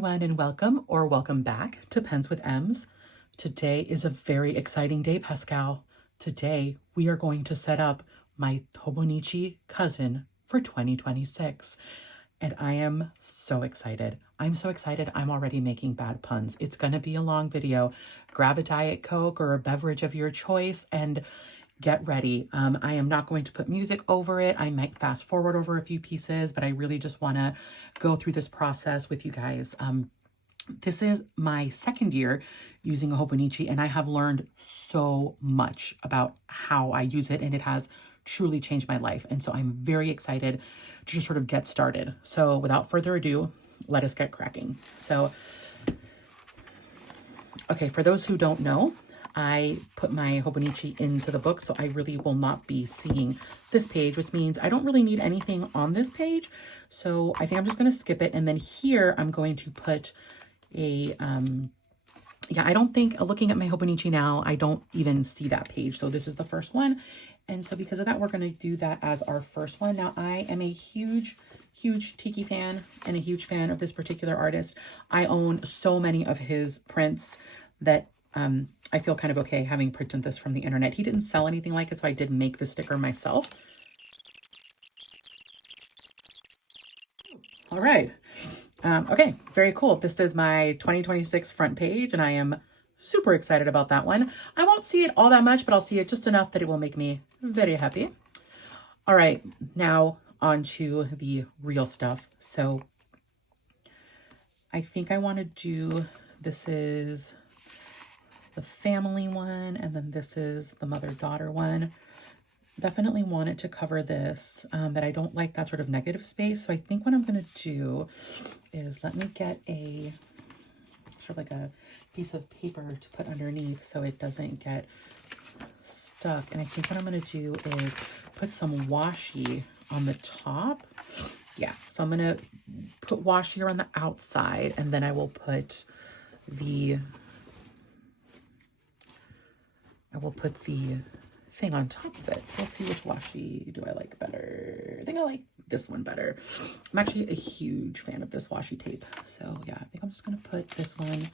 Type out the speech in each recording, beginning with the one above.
everyone, and welcome or welcome back to Pens with M's. Today is a very exciting day, Pascal. Today we are going to set up my Hobonichi cousin for 2026. And I am so excited. I'm so excited I'm already making bad puns. It's going to be a long video. Grab a Diet Coke or a beverage of your choice and get ready. I am not going to put music over it. I might fast forward over a few pieces, but I really just want to go through this process with you guys. This is my second year using a Hobonichi, and I have learned so much about how I use it, and it has truly changed my life. And so I'm very excited to just sort of get started. So without further ado, let us get cracking. So, okay, for those who don't know, I put my Hobonichi into the book, so I really will not be seeing this page, which means I don't really need anything on this page. So I think I'm just going to skip it. And then here I'm going to put a, I don't think, looking at my Hobonichi now, I don't even see that page. So this is the first one. And so because of that, we're going to do that as our first one. Now, I am a huge Tiki fan and a huge fan of this particular artist. I own so many of his prints that I feel kind of okay having printed this from the internet. He didn't sell anything like it, so I did make the sticker myself. All right. Okay, very cool. This is my 2026 front page, and I am super excited about that one. I won't see it all that much, but I'll see it just enough that it will make me very happy. All right, now on to the real stuff. So I think I want to do, this is the family one, and then this is the mother-daughter one. Definitely wanted to cover this, but I don't like that sort of negative space. So I think what I'm going to do is let me get a sort of like a piece of paper to put underneath so it doesn't get stuck. And I think what I'm going to do is put some washi on the top. Yeah, so I'm going to put washi here on the outside, and then I will put the thing on top of it. So let's see which washi do I like better. I think I like this one better. I'm actually a huge fan of this washi tape. So yeah, I think I'm just going to put this one.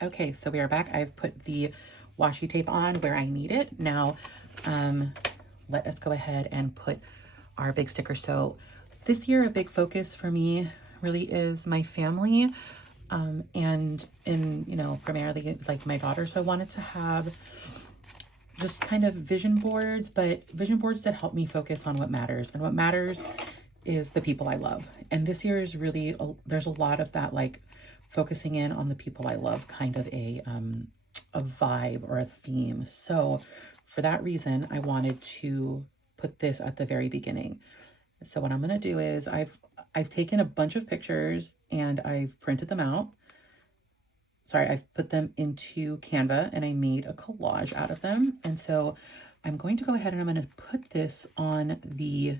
Okay, so we are back. I've put the washi tape on where I need it. Now, let us go ahead and put our big sticker. So this year, a big focus for me really is my family, and primarily like my daughter. So I wanted to have just kind of vision boards, but vision boards that help me focus on what matters. And what matters is the people I love. And this year is really, there's a lot of that, like focusing in on the people I love, kind of a vibe or a theme. So for that reason, I wanted to put this at the very beginning. So what I'm going to do is I've taken a bunch of pictures and I've printed them out. Sorry, I've put them into Canva and I made a collage out of them. And so I'm going to go ahead and I'm going to put this on the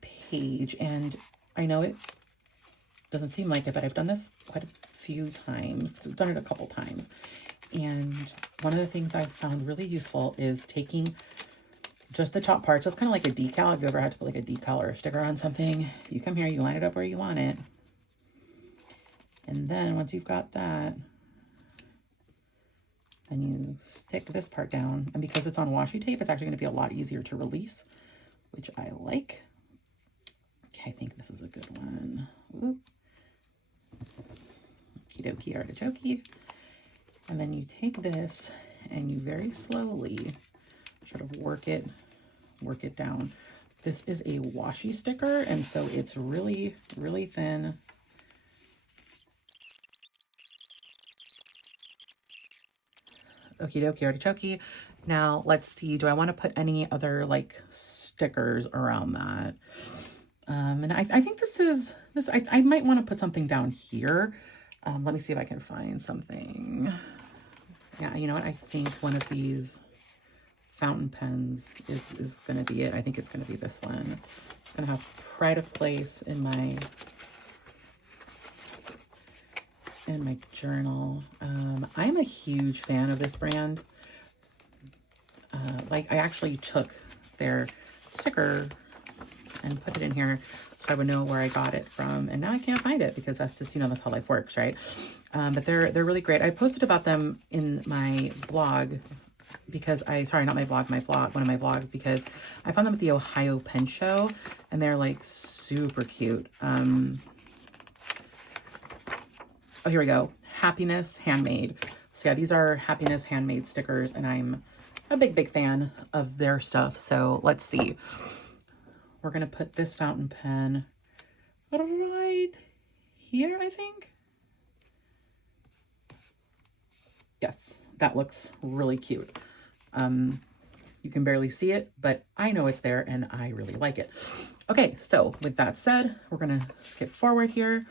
page. And I know it doesn't seem like it, but I've done this quite a few times. I've done it a couple times. And one of the things I've found really useful is taking just the top parts. It's kind of like a decal. If you ever had to put like a decal or a sticker on something, you come here, you line it up where you want it. And then once you've got that, then you stick this part down. And because it's on washi tape, it's actually going to be a lot easier to release, which I like. Okay, I think this is a good one. Okie dokie artichoke. And then you take this and you very slowly sort of work it down. This is a washi sticker, and so it's really, really thin. Okie dokie, artichoke. Now let's see, do I want to put any other like stickers around that? And I think I might want to put something down here. Let me see if I can find something. Yeah, you know what? I think one of these fountain pens is going to be it. I think it's going to be this one. It's going to have pride of place in my journal. I'm a huge fan of this brand. Like I actually took their sticker and put it in here so I would know where I got it from. And now I can't find it because that's just, you know, that's how life works, right? But they're really great. I posted about them in my blog because sorry, not my blog, one of my vlogs, because I found them at the Ohio Pen Show and they're like super cute. Oh, here we go. Happiness Handmade. So yeah, these are Happiness Handmade stickers and I'm a big fan of their stuff. So let's see. We're going to put this fountain pen right here, I think. Yes, that looks really cute. You can barely see it, but I know it's there and I really like it. Okay, so with that said, we're going to skip forward here.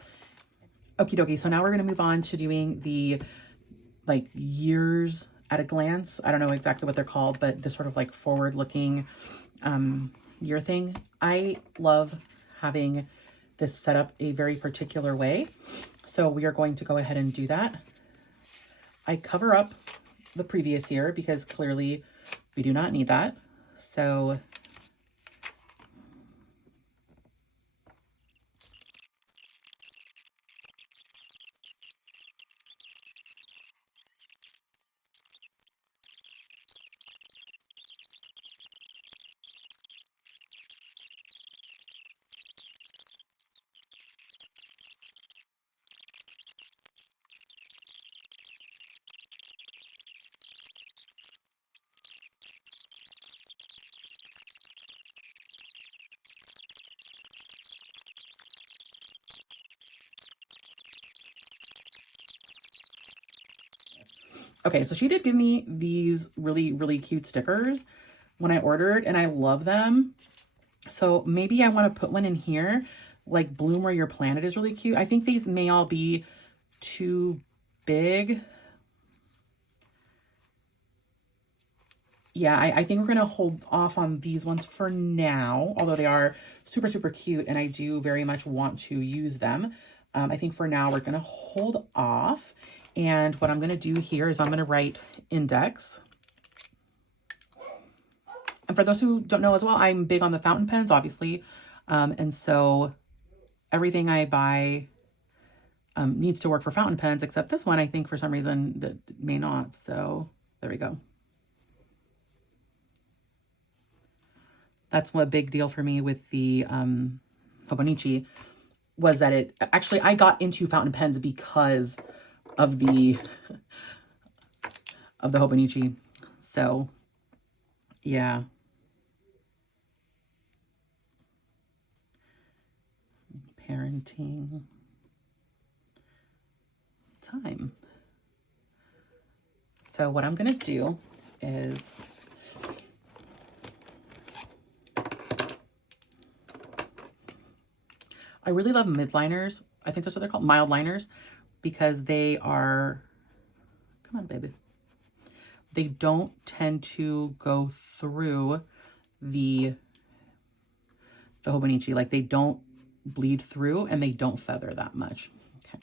Okie dokie. So now we're going to move on to doing the like years at a glance. I don't know exactly what they're called, but the sort of like forward looking year thing. I love having this set up a very particular way. So we are going to go ahead and do that. I cover up the previous year because clearly we do not need that. So okay, so she did give me these really cute stickers when I ordered and I love them. So maybe I want to put one in here, like Bloom Where Your Planet is really cute. I think these may all be too big. Yeah, I think we're going to hold off on these ones for now, although they are super cute and I do very much want to use them. I think for now we're going to hold off. And what I'm going to do here is I'm going to write index. And for those who don't know as well, I'm big on the fountain pens, obviously. And so everything I buy needs to work for fountain pens, except this one, I think for some reason that may not. So there we go. That's what a big deal for me with the Hobonichi was that it actually, I got into fountain pens because of the Hobonichi. So yeah. Parenting time. So what I'm going to do is I really love midliners. I think that's what they're called, mild liners, because they are, come on, baby. They don't tend to go through the Hobonichi. Like they don't bleed through and they don't feather that much. Okay.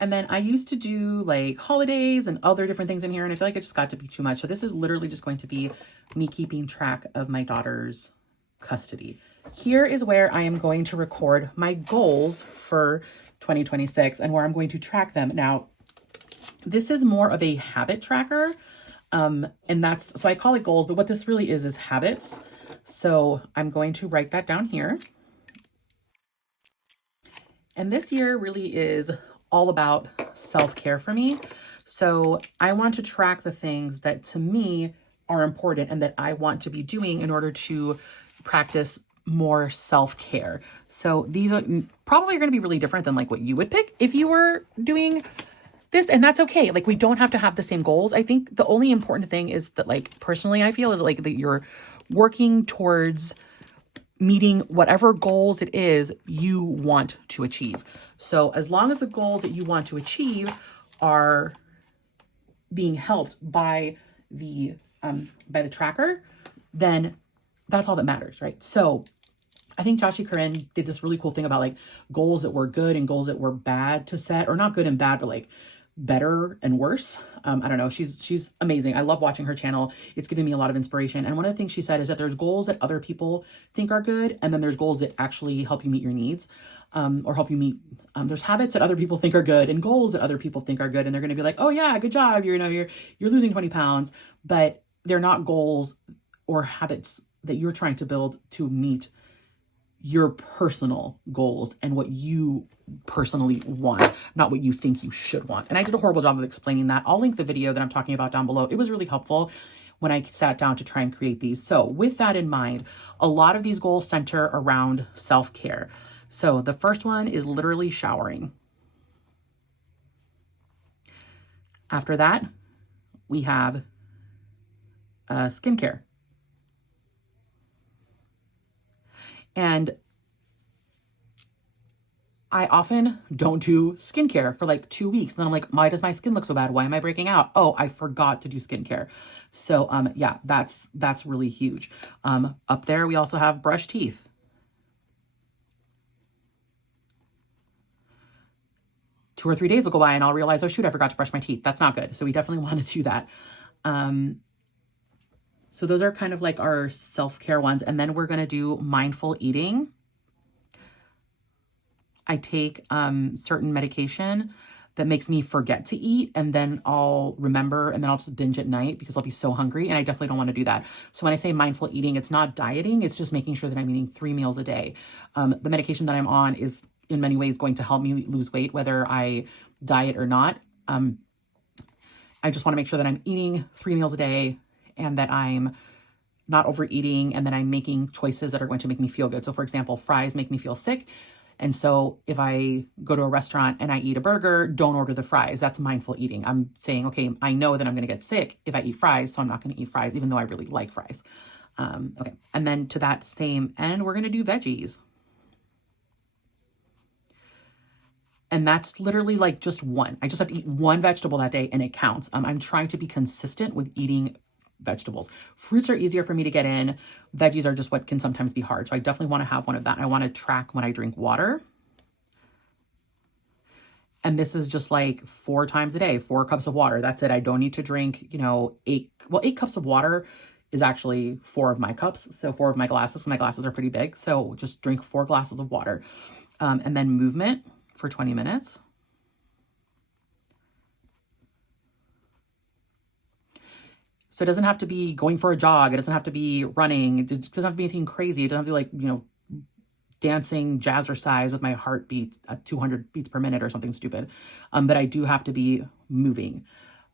And then I used to do like holidays and other different things in here, and I feel like it just got to be too much. So this is literally just going to be me keeping track of my daughter's custody. Here is where I am going to record my goals for 2026 and where I'm going to track them. Now, this is more of a habit tracker. And so I call it goals, but what this really is habits. So I'm going to write that down here. And this year really is all about self-care for me. So I want to track the things that to me are important and that I want to be doing in order to practice more self-care. So these are probably going to be really different than like what you would pick if you were doing this, and that's okay. Like, we don't have to have the same goals. I think the only important thing is that, like, personally, I feel is like that you're working towards meeting whatever goals it is you want to achieve. So as long as the goals that you want to achieve are being helped by the tracker, then that's all that matters, right? So I think Joshi Corinne did this really cool thing about like goals that were good and goals that were bad to set, or not good and bad, but like better and worse. I don't know. She's amazing. I love watching her channel. It's giving me a lot of inspiration. And one of the things she said is that there's goals that other people think are good, and then there's goals that actually help you meet your needs, or help you meet. There's habits that other people think are good and goals that other people think are good, and they're going to be like, oh yeah, good job. You're losing 20 pounds, but they're not goals or habits that you're trying to build to meet your personal goals and what you personally want, not what you think you should want. And I did a horrible job of explaining that. I'll link the video that I'm talking about down below. It was really helpful when I sat down to try and create these. So with that in mind, a lot of these goals center around self-care. So the first one is literally showering. After that, we have skincare. And I often don't do skincare for like 2 weeks. And then I'm like, why does my skin look so bad? Why am I breaking out? Oh, I forgot to do skincare. So yeah, that's really huge. Up there, we also have brush teeth. Two or 3 days will go by and I'll realize, oh shoot, I forgot to brush my teeth. That's not good. So we definitely want to do that. So those are kind of like our self-care ones. And then we're going to do mindful eating. I take certain medication that makes me forget to eat, and then I'll remember, and then I'll just binge at night because I'll be so hungry, and I definitely don't want to do that. So when I say mindful eating, it's not dieting. It's just making sure that I'm eating 3 meals a day. The medication that I'm on is in many ways going to help me lose weight, whether I diet or not. I just want to make sure that I'm eating 3 meals a day and that I'm not overeating, and that I'm making choices that are going to make me feel good. So for example, fries make me feel sick. And so if I go to a restaurant and I eat a burger, don't order the fries. That's mindful eating. I'm saying, okay, I know that I'm going to get sick if I eat fries, so I'm not going to eat fries, even though I really like fries. Okay. And then to that same end, we're going to do veggies. And that's literally like just one. I just have to eat one vegetable that day and it counts. I'm trying to be consistent with eating vegetables. Fruits are easier for me to get in. Veggies are just what can sometimes be hard. So I definitely want to have one of that. I want to track when I drink water. And this is just like 4 times a day, 4 cups of water. That's it. I don't need to drink, 8 cups of water is actually 4 of my cups. So 4 of my glasses. My glasses are pretty big. So just drink 4 glasses of water. And then movement for 20 minutes. So it doesn't have to be going for a jog. It doesn't have to be running. It doesn't have to be anything crazy. It doesn't have to be like, dancing jazzercise with my heartbeat at 200 beats per minute or something stupid. But I do have to be moving.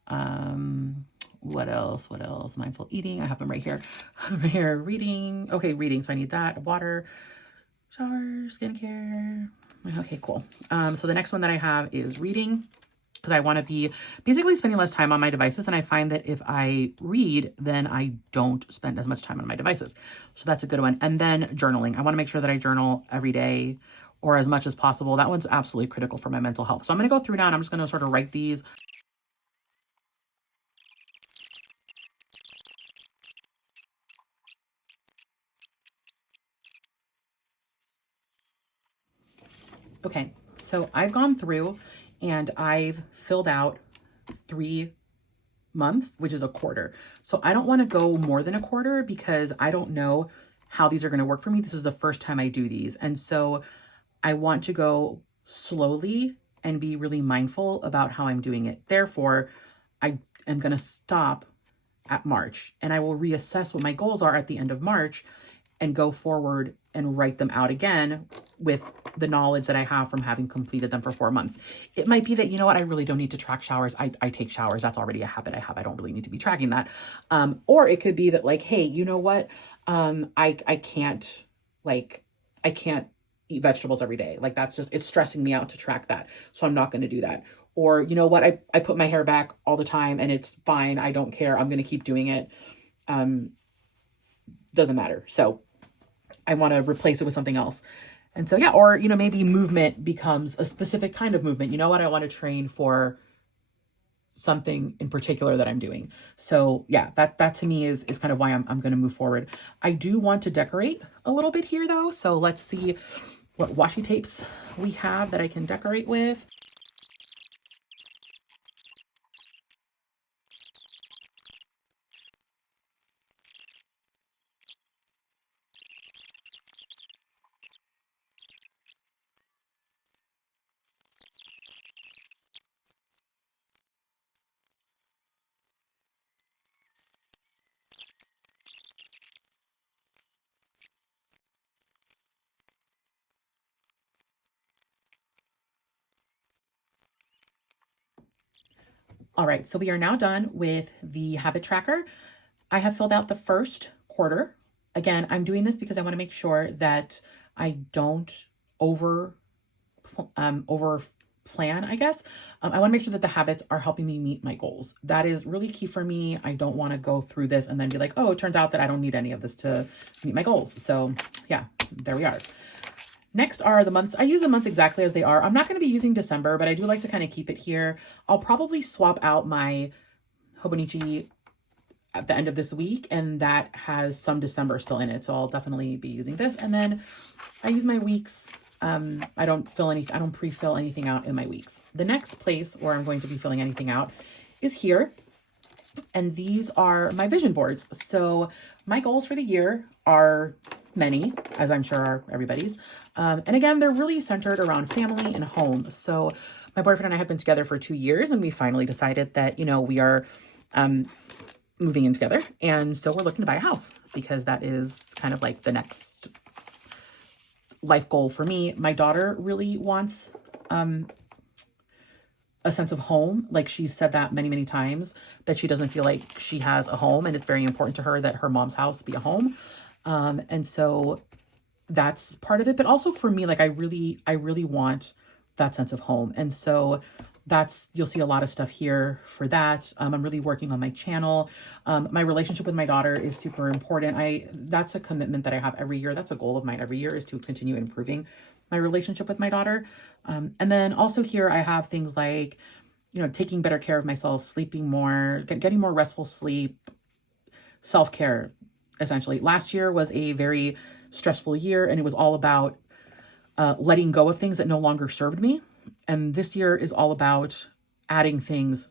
What else? Mindful eating. I have them right here. Right here, reading. Okay, reading. So I need that. Water, shower, skincare. Okay, cool. So the next one that I have is reading, because I want to be basically spending less time on my devices. And I find that if I read, then I don't spend as much time on my devices. So that's a good one. And then journaling. I want to make sure that I journal every day or as much as possible. That one's absolutely critical for my mental health. So I'm going to go through now and I'm just going to sort of write these. Okay, so I've gone through and I've filled out 3 months, which is a quarter. So I don't want to go more than a quarter because I don't know how these are going to work for me. This is the first time I do these. And so I want to go slowly and be really mindful about how I'm doing it. Therefore, I am going to stop at March and I will reassess what my goals are at the end of March and go forward and write them out again with the knowledge that I have from having completed them for 4 months. It might be that, I really don't need to track showers. I take showers. That's already a habit I have. I don't really need to be tracking that. Or it could be that like, hey, you know what? I can't eat vegetables every day. Like that's just, it's stressing me out to track that. So I'm not going to do that. or you know what, I put my hair back all the time and it's fine. I don't care. I'm going to keep doing it. Doesn't matter. So I want to replace it with something else. And so, yeah, or, you know, maybe movement becomes a specific kind of movement. You know what? I want to train for something in particular that I'm doing. So yeah, that to me is kind of why I'm going to move forward. I do want to decorate a little bit here though. So let's see what washi tapes we have that I can decorate with. All right, so we are now done with the habit tracker. I have filled out the first quarter. Again, I'm doing this because I want to make sure that I don't over plan, I guess. I want to make sure that the habits are helping me meet my goals. That is really key for me. I don't want to go through this and then be like, oh, it turns out that I don't need any of this to meet my goals. So yeah, there we are. Next are the months. I use the months exactly as they are. I'm not going to be using December, but I do like to kind of keep it here. I'll probably swap out my Hobonichi at the end of this week, and that has some December still in it. So I'll definitely be using this. And then I use my weeks. I don't pre-fill anything out in my weeks. The next place where I'm going to be filling anything out is here. And these are my vision boards. So my goals for the year are many, as I'm sure are everybody's. And again, they're really centered around family and home. So my boyfriend and I have been together for 2 years, and we finally decided that, you know, we are moving in together. And so we're looking to buy a house because that is kind of like the next life goal for me. My daughter really wants a sense of home. Like she's said that many, many times, that she doesn't feel like she has a home, and it's very important to her that her mom's house be a home. And so that's part of it. But also for me, like I really want that sense of home. And so you'll see a lot of stuff here for that. I'm really working on my channel. My relationship with my daughter is super important. That's a commitment that I have every year. That's a goal of mine every year, is to continue improving my relationship with my daughter. And then also here I have things like, you know, taking better care of myself, sleeping more, getting more restful sleep, self-care, essentially. Last year was a very stressful year, and it was all about letting go of things that no longer served me. And this year is all about adding things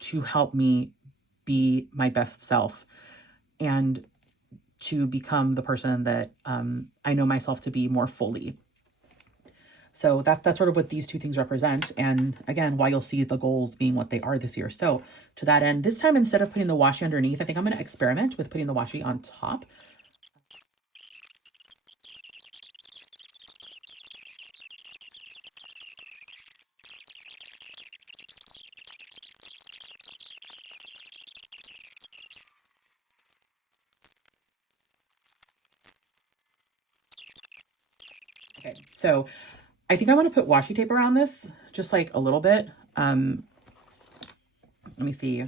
to help me be my best self and to become the person that I know myself to be more fully. So that's sort of what these two things represent. And again, why you'll see the goals being what they are this year. So to that end, this time, instead of putting the washi underneath, I think I'm going to experiment with putting the washi on top. Okay, so I think I want to put washi tape around this, just like a little bit. Let me see.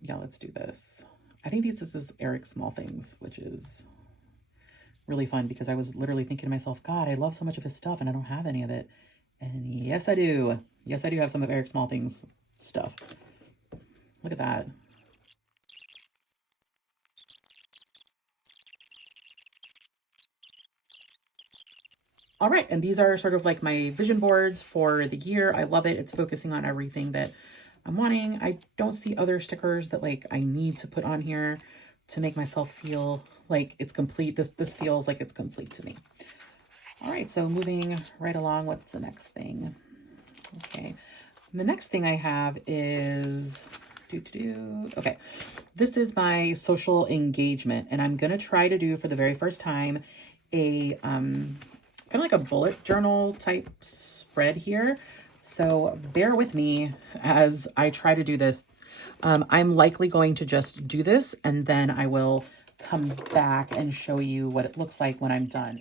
Yeah, let's do this. I think this is Eric Small Things, which is really fun because I was literally thinking to myself, God, I love so much of his stuff and I don't have any of it. And yes, I do. Yes, I do have some of Eric Small Things stuff. Look at that. All right, and these are sort of like my vision boards for the year. I love it. It's focusing on everything that I'm wanting. I don't see other stickers that like I need to put on here to make myself feel like it's complete. This feels like it's complete to me. All right, so moving right along, what's the next thing? Okay, the next thing I have is, okay, this is my social engagement, and I'm gonna try to do for the very first time a kind of like a bullet journal type spread here. So bear with me as I try to do this. I'm likely going to just do this, and then I will come back and show you what it looks like when I'm done.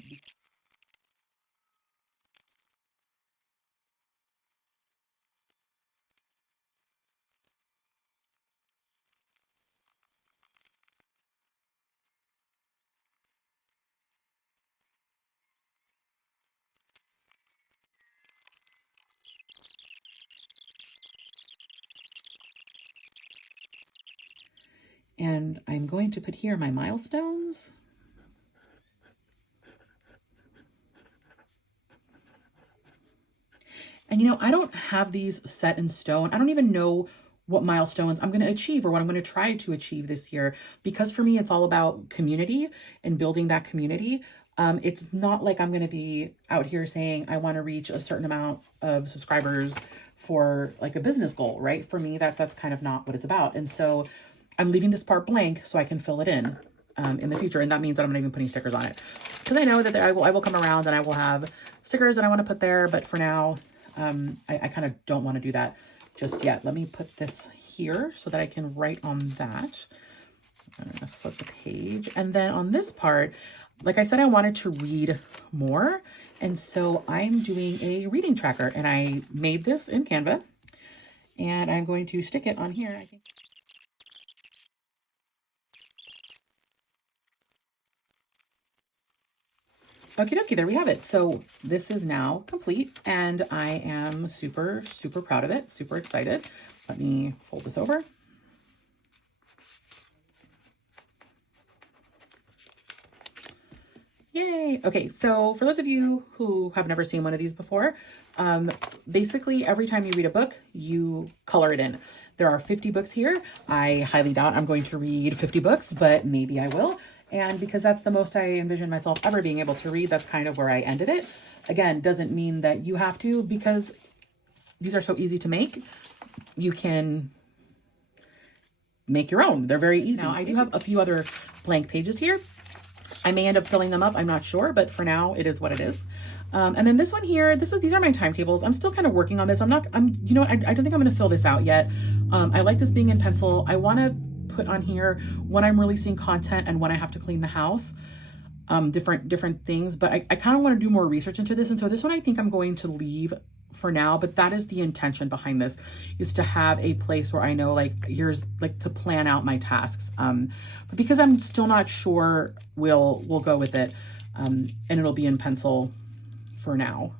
And I'm going to put here my milestones. And you know, I don't have these set in stone. I don't even know what milestones I'm going to achieve or what I'm going to try to achieve this year, because for me, it's all about community and building that community. It's not like I'm going to be out here saying I want to reach a certain amount of subscribers for like a business goal, right? For me, that's kind of not what it's about. And so I'm leaving this part blank so I can fill it in the future. And that means that I'm not even putting stickers on it, because I know that I will come around and I will have stickers that I want to put there. But for now, I kind of don't want to do that just yet. Let me put this here so that I can write on that. I'm going to flip the page. And then on this part, like I said, I wanted to read more. And so I'm doing a reading tracker, and I made this in Canva, and I'm going to stick it on here. I think. Okie dokie, there we have it. So this is now complete, and I am super, super proud of it. Super excited. Let me fold this over. Yay. Okay, so for those of you who have never seen one of these before, basically every time you read a book, you color it in. There are 50 books here. I highly doubt I'm going to read 50 books, but maybe I will. And because that's the most I envision myself ever being able to read, that's kind of where I ended it. Again, doesn't mean that you have to, because these are so easy to make. You can make your own. They're very easy. Now, I do have a few other blank pages here. I may end up filling them up. I'm not sure, but for now it is what it is. And then this one here, these are my timetables. I'm still kind of working on this. I don't think I'm going to fill this out yet. I like this being in pencil. I want to put on here when I'm releasing content and when I have to clean the house, different things, but I kind of want to do more research into this. And so this one, I think I'm going to leave for now, but that is the intention behind this, is to have a place where I know, like, here's like to plan out my tasks. But because I'm still not sure, we'll go with it. And it'll be in pencil for now.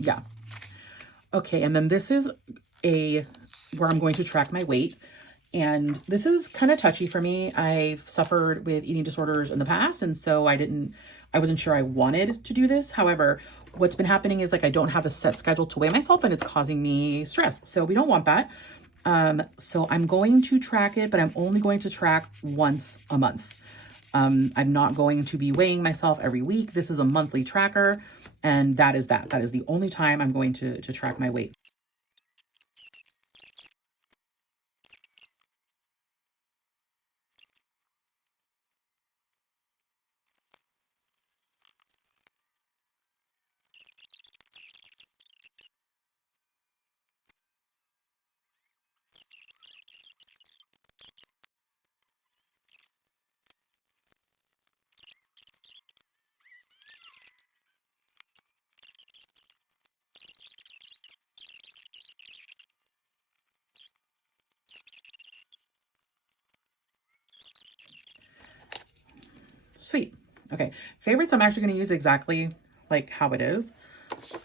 Yeah. Okay. And then this is where I'm going to track my weight. And this is kind of touchy for me. I've suffered with eating disorders in the past, and so I wasn't sure I wanted to do this. However, what's been happening is, like, I don't have a set schedule to weigh myself, and it's causing me stress. So we don't want that. So I'm going to track it, but I'm only going to track once a month. I'm not going to be weighing myself every week. This is a monthly tracker, and that is the only time I'm going to track my weight. Sweet. Okay. Favorites, I'm actually going to use exactly like how it is.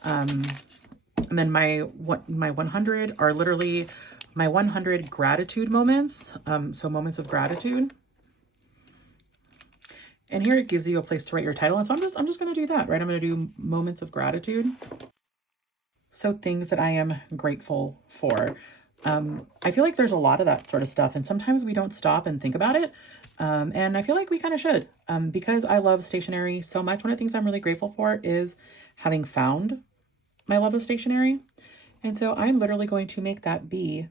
And then my 100 are literally my 100 gratitude moments. So moments of gratitude. And here it gives you a place to write your title. And so I'm just going to do that, right? I'm going to do moments of gratitude. So things that I am grateful for. I feel like there's a lot of that sort of stuff, and sometimes we don't stop and think about it. And I feel like we kind of should, because I love stationery so much. One of the things I'm really grateful for is having found my love of stationery. And so I'm literally going to make that be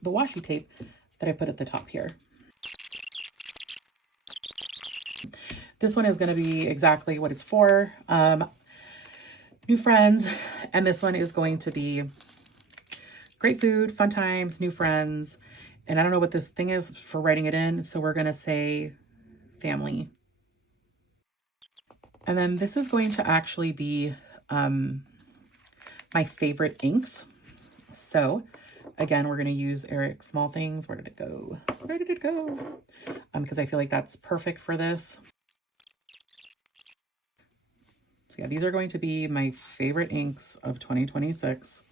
the washi tape that I put at the top here. This one is going to be exactly what it's for. New friends. And this one is going to be great food, fun times, new friends. And I don't know what this thing is for writing it in, so we're going to say family. And then this is going to actually be my favorite inks. So again, we're going to use Eric Small Things. Where did it go? Where did it go? Because I feel like that's perfect for this. So yeah, these are going to be my favorite inks of 2026.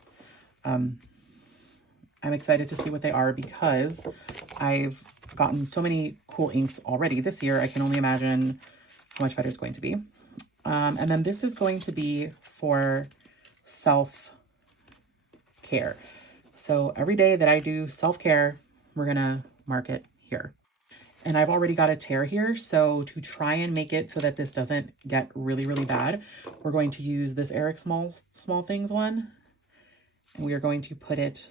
I'm excited to see what they are, because I've gotten so many cool inks already this year. I can only imagine how much better it's going to be. And then this is going to be for self-care. So every day that I do self-care, we're gonna mark it here. And I've already got a tear here, so to try and make it so that this doesn't get really, really bad, we're going to use this Eric Small Things one, and we are going to put it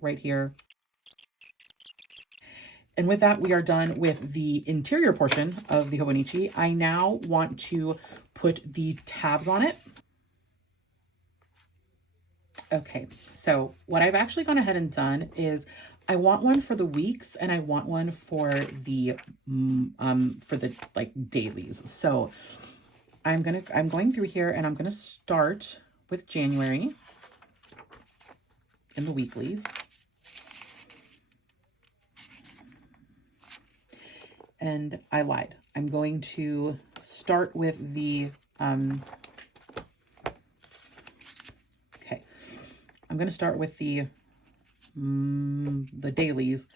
right here. And with that, we are done with the interior portion of the Hobonichi. I now want to put the tabs on it. Okay, so what I've actually gone ahead and done is I want one for the weeks and I want one for the like dailies. So I'm going through here and I'm gonna start with January in the weeklies. And I lied. I'm going to start with the okay. I'm going to start with the dailies.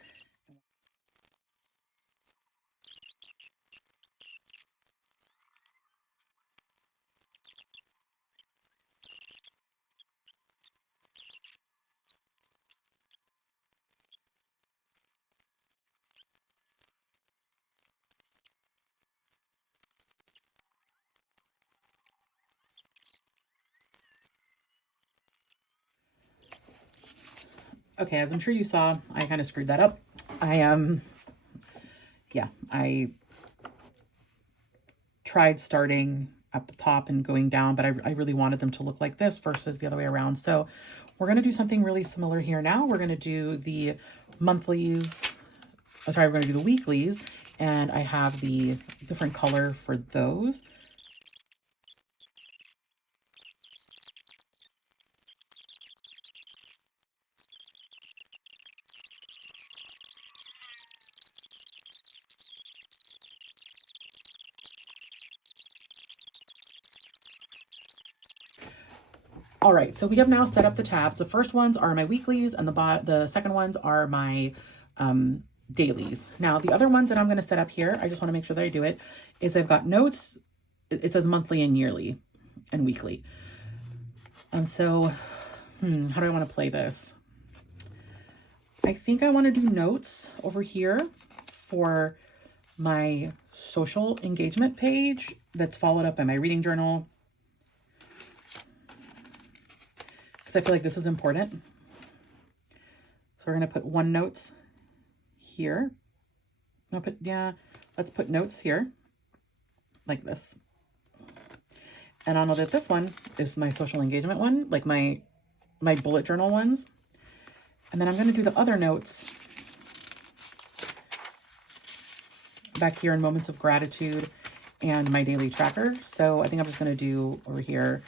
Okay, as I'm sure you saw, I kind of screwed that up. I tried starting at the top and going down, but I really wanted them to look like this versus the other way around. So we're going to do something really similar here now. We're going to do the monthlies. Oh, sorry, we're going to do the weeklies, and I have the different color for those. All right, so we have now set up the tabs. The first ones are my weeklies and the second ones are my dailies. Now the other ones that I'm going to set up here, I just want to make sure that I do it, is I've got notes. It says monthly and yearly and weekly. And so, how do I want to play this? I think I want to do notes over here for my social engagement page that's followed up by my reading journal. I feel like this is important. So we're going to put one notes here. Let's put notes here like this. And I'll know that this one is my social engagement one, like my bullet journal ones. And then I'm going to do the other notes back here in moments of gratitude and my daily tracker. So I think I'm just going to do over here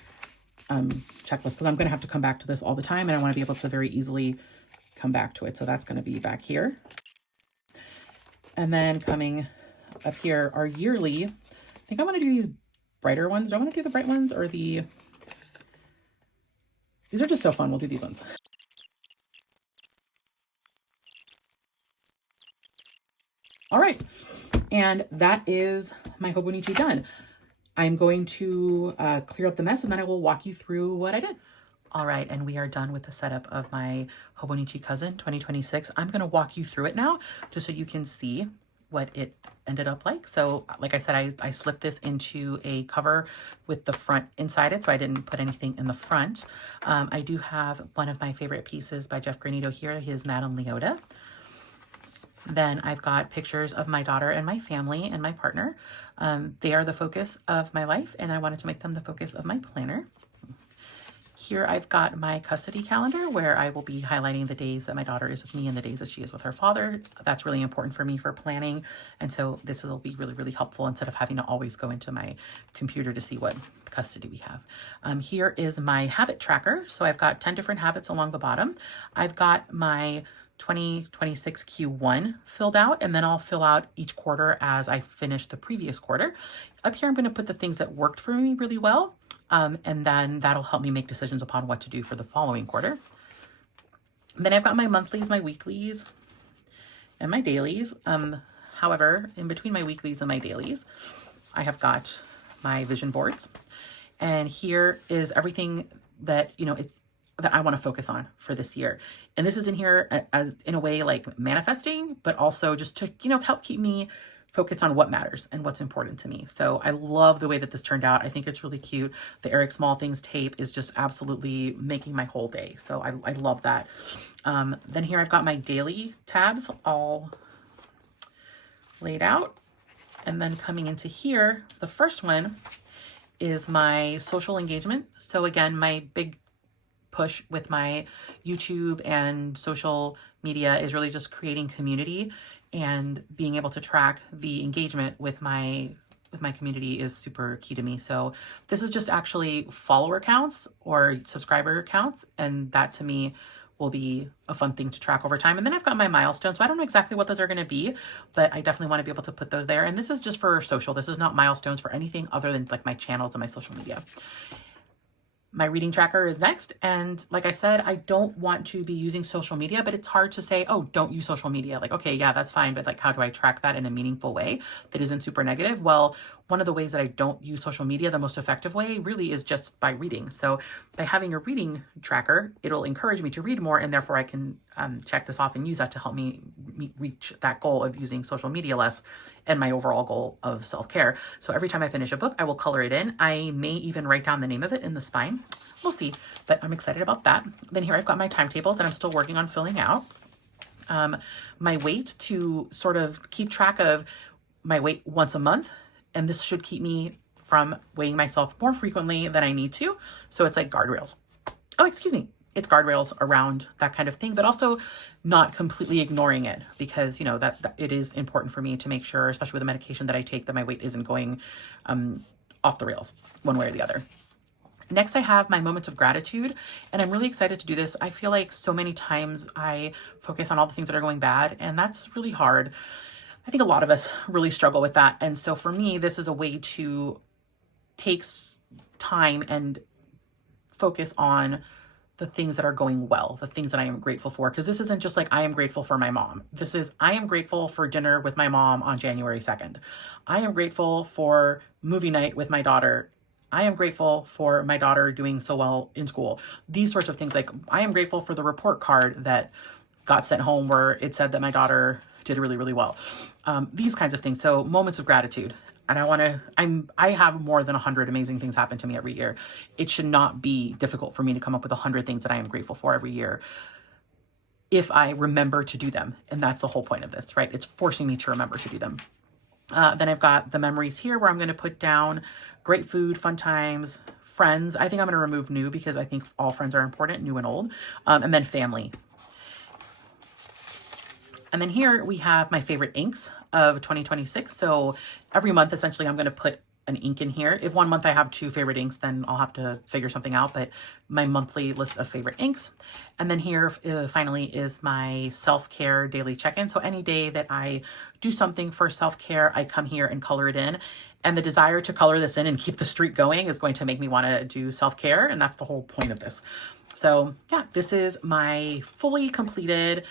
checklist, because I'm going to have to come back to this all the time and I want to be able to very easily come back to it. So that's going to be back here. And then coming up here are yearly. I think I want to do these brighter ones. Do I want to do the bright ones or these are just so fun. We'll do these ones. All right. And that is my Hobonichi done. I'm going to clear up the mess and then I will walk you through what I did. All right, and we are done with the setup of my Hobonichi Cousin 2026. I'm going to walk you through it now just so you can see what it ended up like. So like I said, I slipped this into a cover with the front inside it, so I didn't put anything in the front. I do have one of my favorite pieces by Jeff Granito here, his Madame Leota. Then I've got pictures of my daughter and my family and my partner. They are the focus of my life, and I wanted to make them the focus of my planner. Here I've got my custody calendar where I will be highlighting the days that my daughter is with me and the days that she is with her father. That's really important for me for planning. And so this will be really, really helpful instead of having to always go into my computer to see what custody we have. Here is my habit tracker. So I've got 10 different habits along the bottom. I've got my 2026 Q1 filled out, and then I'll fill out each quarter as I finish the previous quarter. Up here, I'm going to put the things that worked for me really well. And then that'll help me make decisions upon what to do for the following quarter. Then I've got my monthlies, my weeklies, and my dailies. However, in between my weeklies and my dailies, I have got my vision boards. And here is everything that, you know, it's that I want to focus on for this year. And this is in here as in a way like manifesting, but also just to, you know, help keep me focused on what matters and what's important to me. So I love the way that this turned out. I think it's really cute. The Eric Small Things tape is just absolutely making my whole day. So I love that. Then here I've got my daily tabs all laid out. And then coming into here, the first one is my social engagement. So again, my big push with my YouTube and social media is really just creating community, and being able to track the engagement with my community is super key to me. So this is just actually follower counts or subscriber counts, and that to me will be a fun thing to track over time. And then I've got my milestones. So I don't know exactly what those are going to be, but I definitely want to be able to put those there. And this is just for social. This is not milestones for anything other than like my channels and my social media. My reading tracker is next. And like I said, I don't want to be using social media, but it's hard to say, oh, don't use social media. Like, okay, yeah, that's fine. But like, how do I track that in a meaningful way that isn't super negative? Well, one of the ways that I don't use social media, the most effective way really is just by reading. So by having a reading tracker, it'll encourage me to read more, and therefore I can check this off and use that to help me reach that goal of using social media less and my overall goal of self-care. So every time I finish a book, I will color it in. I may even write down the name of it in the spine. We'll see, but I'm excited about that. Then here I've got my timetables that I'm still working on filling out. My weight, to sort of keep track of my weight once a month. And this should keep me from weighing myself more frequently than I need to. So it's like guardrails. Oh, excuse me. It's guardrails around that kind of thing, but also not completely ignoring it, because, you know, that it is important for me to make sure, especially with the medication that I take, that my weight isn't going off the rails one way or the other. Next, I have my moments of gratitude, and I'm really excited to do this. I feel like so many times I focus on all the things that are going bad, and that's really hard. I think a lot of us really struggle with that. And so for me, this is a way to take time and focus on the things that are going well, the things that I am grateful for. Because this isn't just like, I am grateful for my mom. This is, I am grateful for dinner with my mom on January 2nd. I am grateful for movie night with my daughter. I am grateful for my daughter doing so well in school. These sorts of things. Like, I am grateful for the report card that got sent home where it said that my daughter did really, really well. These kinds of things. So moments of gratitude. And I have more than 100 amazing things happen to me every year. It should not be difficult for me to come up with 100 things that I am grateful for every year, if I remember to do them. And that's the whole point of this, right? It's forcing me to remember to do them. Then I've got the memories here where I'm going to put down great food, fun times, friends. I think I'm going to remove new, because I think all friends are important, new and old. And then family. And then here we have my favorite inks of 2026. So every month, essentially, I'm going to put an ink in here. If one month I have 2 favorite inks, then I'll have to figure something out, but my monthly list of favorite inks. And then here finally is my self-care daily check-in. So any day that I do something for self-care, I come here and color it in. And the desire to color this in and keep the streak going is going to make me want to do self-care. And that's the whole point of this. So yeah, this is my fully completed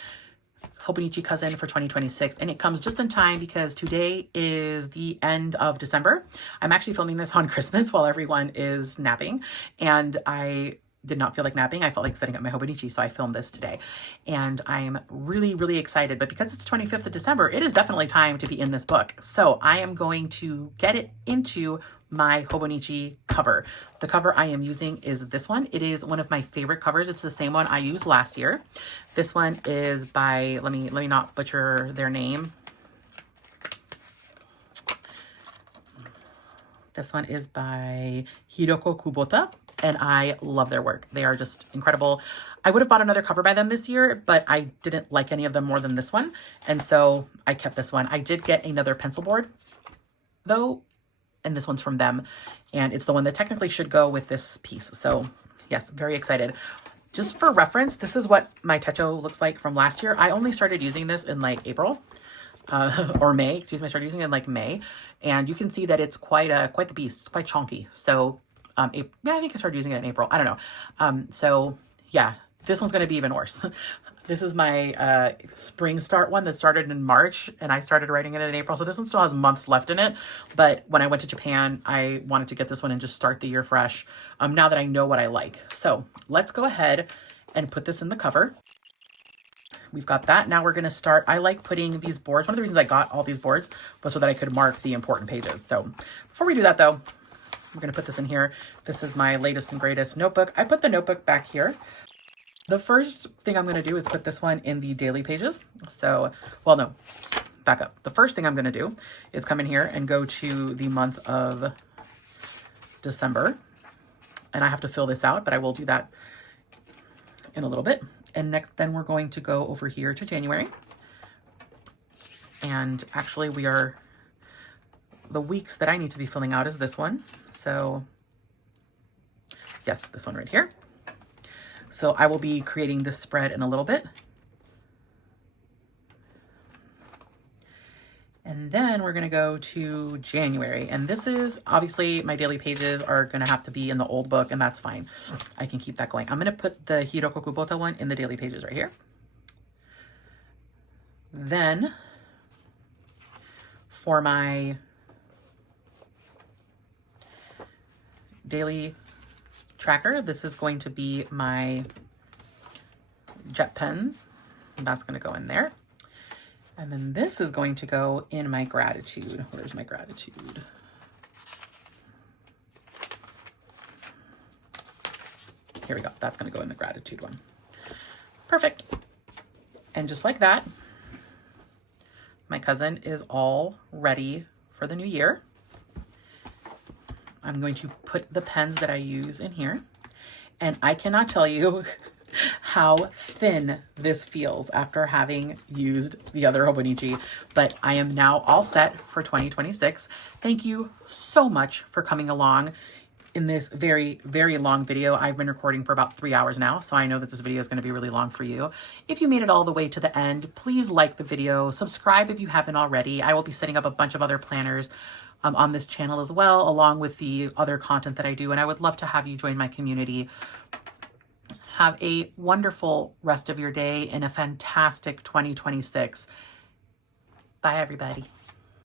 Hobonichi Cousin for 2026, and it comes just in time because today is the end of December. I'm actually filming this on Christmas while everyone is napping, and I did not feel like napping. I felt like setting up my Hobonichi, so I filmed this today, and I'm really, really excited. But because it's 25th of December, it is definitely time to be in this book. So I am going to get it into my Hobonichi cover. The cover I am using is this one. It is one of my favorite covers. It's the same one I used last year. This one is by, let me not butcher their name. This one is by Hiroko Kubota, and I love their work. They are just incredible. I would have bought another cover by them this year, but I didn't like any of them more than this one, and so I kept this one. I did get another pencil board, though, and this one's from them, and it's the one that technically should go with this piece. So yes, very excited. Just for reference, this is what my techo looks like from last year. I only started using this in like April, or May, excuse me. I started using it in like May, and you can see that it's quite the beast. It's quite chunky. So yeah, I think I started using it in April. I don't know. So yeah, this one's going to be even worse. This is my spring start one that started in March, and I started writing it in April. So this one still has months left in it. But when I went to Japan, I wanted to get this one and just start the year fresh, now that I know what I like. So let's go ahead and put this in the cover. We've got that. Now we're going to start. I like putting these boards. One of the reasons I got all these boards was so that I could mark the important pages. So before we do that though, we're going to put this in here. This is my latest and greatest notebook. I put the notebook back here. The first thing I'm going to do is put this one in the daily pages. So, well, no, back up. The first thing I'm going to do is come in here and go to the month of December. And I have to fill this out, but I will do that in a little bit. And next, then we're going to go over here to January. And actually the weeks that I need to be filling out is this one. So yes, this one right here. So I will be creating this spread in a little bit. And then we're going to go to January. And this is obviously my daily pages are going to have to be in the old book, and that's fine. I can keep that going. I'm going to put the Hiroko Kubota one in the daily pages right here. Then for my daily tracker, this is going to be my jet pens. That's going to go in there. And then this is going to go in my gratitude. Where's my gratitude? Here we go. That's going to go in the gratitude one. Perfect. And just like that, my cousin is all ready for the new year. I'm going to put the pens that I use in here. And I cannot tell you how thin this feels after having used the other Hobonichi, but I am now all set for 2026. Thank you so much for coming along in this very, very long video. I've been recording for about 3 hours now, so I know that this video is going to be really long for you. If you made it all the way to the end, please like the video, subscribe if you haven't already. I will be setting up a bunch of other planners on this channel as well, along with the other content that I do, and I would love to have you join my community. Have a wonderful rest of your day and a fantastic 2026. Bye, everybody.